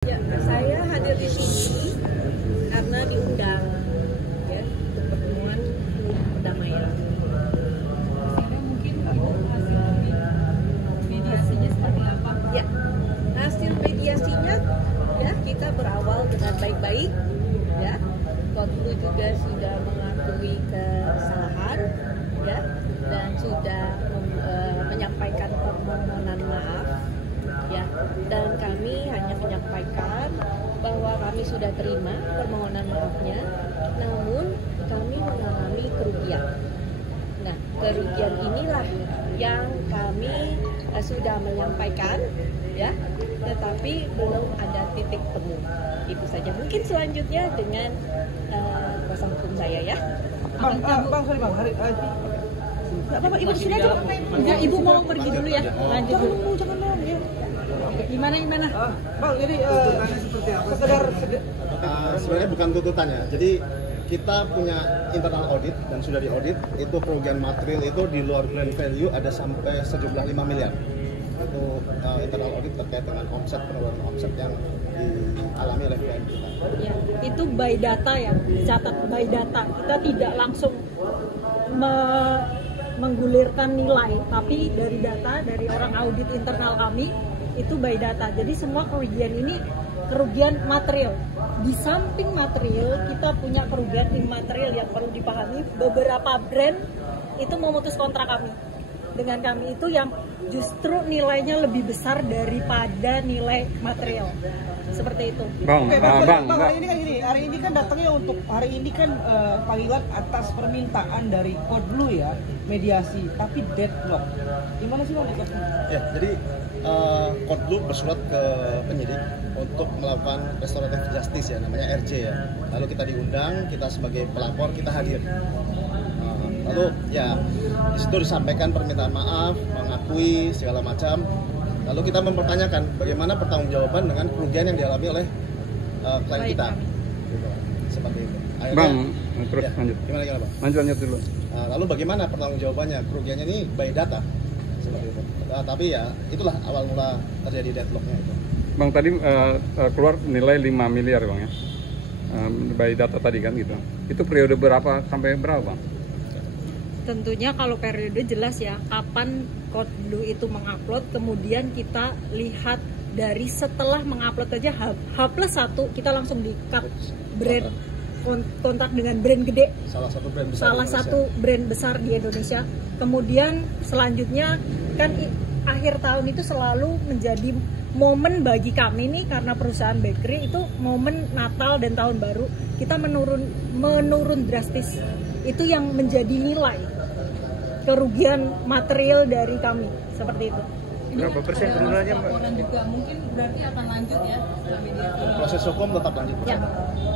Ya, saya hadir di sini karena diundang ya untuk pertemuan perdamaian. Mungkin itu hasil mediasinya seperti apa? Ya, hasil mediasinya ya kita berawal dengan baik-baik ya. Kodlu juga sudah mengakui kesalahan ya dan sudah menyampaikan permohonan maaf ya, dan kami hanya menyampaikan bahwa kami sudah terima permohonan maafnya, namun kami mengalami kerugian. Nah, kerugian inilah yang kami sudah menyampaikan ya, tetapi belum ada titik temu. Itu saja. Mungkin selanjutnya dengan kuasa hukum saya ya. Bang, sorry bang, Bapak ibu di sini aja bang. Enggak, ibu mau pergi dulu ya. Lanjut dulu. Jangan dong ya. Gimana? Bang, jadi sekedar sebenarnya bukan tuntutannya. Jadi kita punya internal audit dan sudah diaudit, itu kerugian material itu di luar brand value ada sampai sejumlah 5 miliar. Itu internal audit terkait dengan omset, penurunan omset yang dialami oleh brand kita. Ya, itu by data ya, dicatat by data. Kita tidak langsung menggulirkan nilai, tapi dari data dari orang audit internal kami itu by data. Jadi semua kerugian ini kerugian material. Di samping material, kita punya kerugian immaterial yang perlu dipahami. Beberapa brand itu memutus kontrak kami dengan kami itu yang justru nilainya lebih besar daripada nilai material. Seperti itu. Bang, hari ini kan datangnya untuk hari ini kan panggilan atas permintaan dari Kodlu ya, mediasi, tapi deadlock. Gimana sih bang? Ya, jadi Kodlu bersurat ke penyidik untuk melakukan restoratif justice ya, namanya RJ ya. Lalu kita diundang, kita sebagai pelapor kita hadir. Lalu ya di situ disampaikan permintaan maaf, mengakui segala macam. Lalu kita mempertanyakan bagaimana pertanggungjawaban dengan kerugian yang dialami oleh klien kita. Gitu. Seperti itu. Akhirnya, bang, terus ya, lanjut. Gimana bang? Lanjut dulu. Lalu bagaimana pertanggungjawabannya? Kerugiannya ini by data. Seperti itu. Tapi ya itulah awal mula terjadi deadlocknya itu. Bang, tadi keluar nilai 5 miliar bang ya, by data tadi kan gitu. Itu periode berapa sampai berapa bang? Tentunya kalau periode jelas ya, kapan Kodlu itu mengupload, kemudian kita lihat dari setelah mengupload aja H+1 kita langsung di cut brand, kontak dengan brand gede, salah satu brand besar di Indonesia. Kemudian selanjutnya kan akhir tahun itu selalu menjadi momen bagi kami nih, karena perusahaan bakery itu momen Natal dan Tahun Baru kita menurun drastis. Itu yang menjadi nilai kerugian material dari kami, seperti itu. Berapa persen penurunannya mbak? Laporan juga mungkin berarti akan lanjut ya setelah mediasi. Proses hukum tetap lanjut. Ya.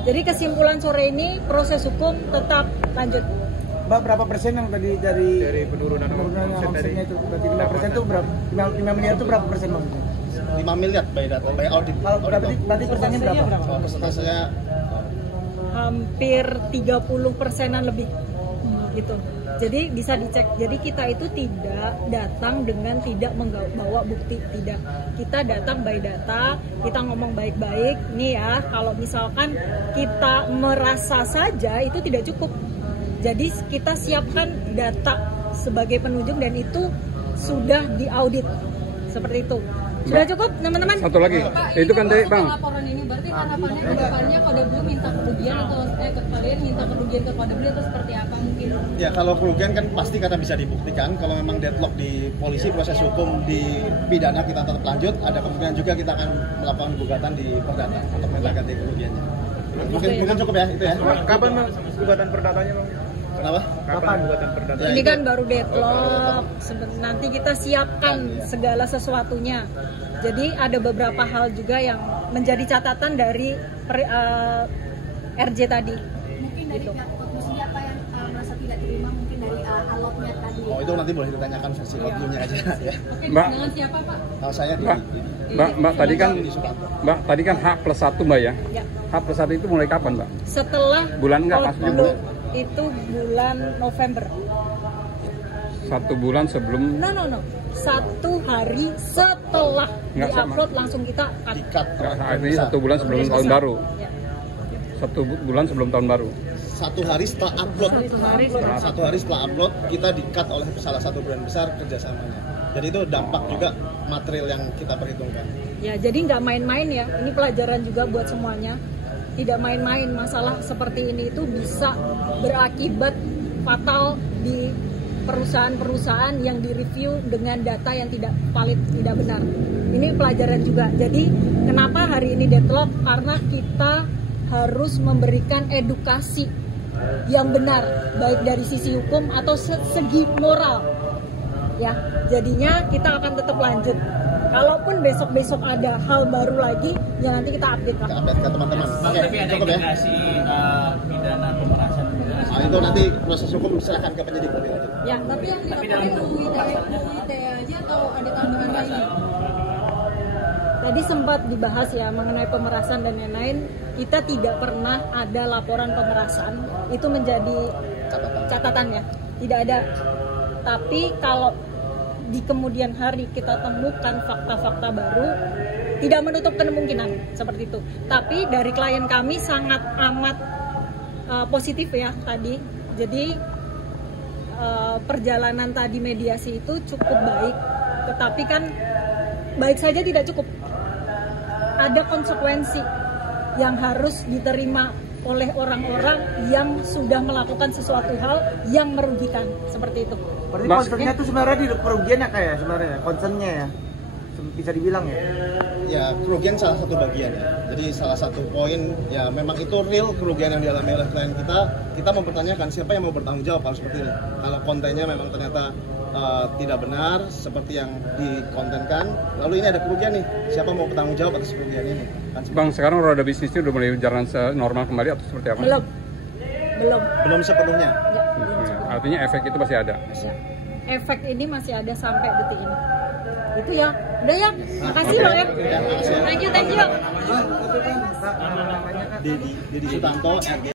Jadi kesimpulan sore ini proses hukum tetap lanjut. Mbak, berapa persen yang tadi dari penurunan omsetnya itu? Berarti 5% itu berapa? 5 miliar itu berapa persen bang? 5 miliar by data, by audit. Berarti persennya berapa? Persentasenya Hampir 30%-an lebih gitu. Jadi bisa dicek. Jadi kita itu tidak datang dengan tidak membawa bukti, tidak. Kita datang by data, kita ngomong baik-baik. Nih ya, kalau misalkan kita merasa saja itu tidak cukup. Jadi kita siapkan data sebagai penunjuk dan itu sudah diaudit. Seperti itu. Sudah cukup teman-teman? Satu lagi, itu kan tadi bang. Laporan ini berarti harapannya ke depannya Kodlu minta kerugian atau kalian minta kerugian ke Kodlu atau seperti apa mungkin? ya kalau kerugian kan pasti karena bisa dibuktikan. Kalau memang deadlock di polisi, proses hukum di pidana kita tetap lanjut. Ada kemungkinan juga kita akan melakukan gugatan di perdata untuk minta ganti kerugiannya. Mungkin cukup ya itu ya. Kapan bang gugatan perdatanya bang? Kenapa? Kapan gugatan perdata? Ini kan baru deadlock. Nanti kita siapkan segala sesuatunya. Jadi ada beberapa hal juga yang menjadi catatan dari RJ tadi. Mungkin dari Gitu. pihak Kodlu siapa yang merasa tidak terima, mungkin dari alotnya tadi. Oh itu nanti boleh ditanyakan versi kodlunya aja ya. Oke, Mbak. dengan siapa Pak? Saya di Mbak tadi kan H+1 mbak ya? Ya. H+1 itu mulai kapan mbak? Setelah Bulan nggak, maksudnya Kodlu bulan? itu bulan November. 1 bulan sebelum No. 1 hari setelah Nggak sama. diupload langsung kita cut. Di-cut. artinya 1 bulan sebelum tahun baru. Ya. 1 bulan sebelum tahun baru. 1 hari setelah upload. 1 hari setelah upload kita di-cut oleh salah satu brand besar kerjasamanya. Jadi itu dampak juga material yang kita perhitungkan. Ya, jadi nggak main-main ya. Ini pelajaran juga buat semuanya. Tidak main-main, masalah seperti ini itu bisa berakibat fatal di perusahaan-perusahaan yang direview dengan data yang tidak valid, tidak benar. Ini pelajaran juga. Jadi kenapa hari ini deadlock? Karena kita harus memberikan edukasi yang benar, baik dari sisi hukum atau segi moral. Ya, jadinya kita akan tetap lanjut. Kalaupun besok-besok ada hal baru lagi, ya nanti kita update lah. Kita update ke teman-teman. Oke, Tapi ada cukup ya. indikasi pidana pemerasan. Nah, itu nanti proses hukum diserahkan ke penyidik lebih lanjut. Ya, Tapi yang dilaporin UITE aja atau ada tambahan lain? tadi sempat dibahas ya mengenai pemerasan dan lain-lain. Kita tidak pernah ada laporan pemerasan. Itu menjadi catatan ya. Tidak ada. Tapi kalau di kemudian hari kita temukan fakta-fakta baru, tidak menutup kemungkinan seperti itu. Tapi dari klien kami sangat amat positif ya tadi. Jadi perjalanan tadi mediasi itu cukup baik, tetapi kan baik saja tidak cukup. Ada konsekuensi yang harus diterima oleh orang-orang yang sudah melakukan sesuatu hal yang merugikan seperti itu. Berarti concernnya tuh sebenarnya di kerugian ya kayak sebenarnya concernnya ya bisa dibilang ya. Ya, kerugian salah satu bagian ya. Jadi salah satu poin ya memang itu real kerugian yang dialami oleh klien kita mempertanyakan siapa yang mau bertanggung jawab hal seperti ini. Kalau kontennya memang ternyata tidak benar seperti yang dikontenkan, lalu ini ada kerugian nih, siapa mau bertanggung jawab atas kerugian ini? Kan Bang, sekarang roda bisnisnya udah mulai jalan normal kembali atau seperti apa? Belum sepenuhnya. Ya, Artinya efek itu masih ada. efek ini masih ada sampai detik ini. Itu ya. Udah ya. Makasih loh ya. Ya, makasih ya. Thank you. Dedi Sutanto, RG